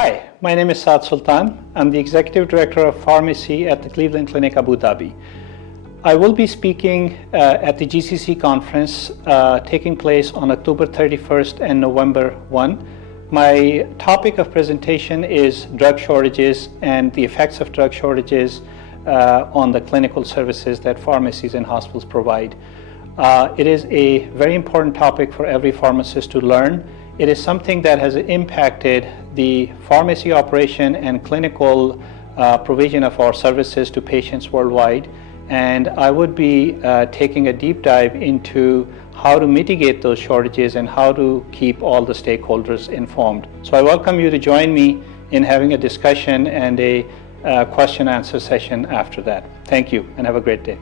Hi, my name is Saad Sultan. I'm the Executive Director of Pharmacy at the Cleveland Clinic, Abu Dhabi. I will be speaking at the GCC conference taking place on October 31st and November 1. My topic of presentation is drug shortages and the effects of drug shortages on the clinical services that pharmacies and hospitals provide. It is a very important topic for every pharmacist to learn. It is something that has impacted the pharmacy operation and clinical provision of our services to patients worldwide. And I would be taking a deep dive into how to mitigate those shortages and how to keep all the stakeholders informed. So I welcome you to join me in having a discussion and a question-answer session after that. Thank you and have a great day.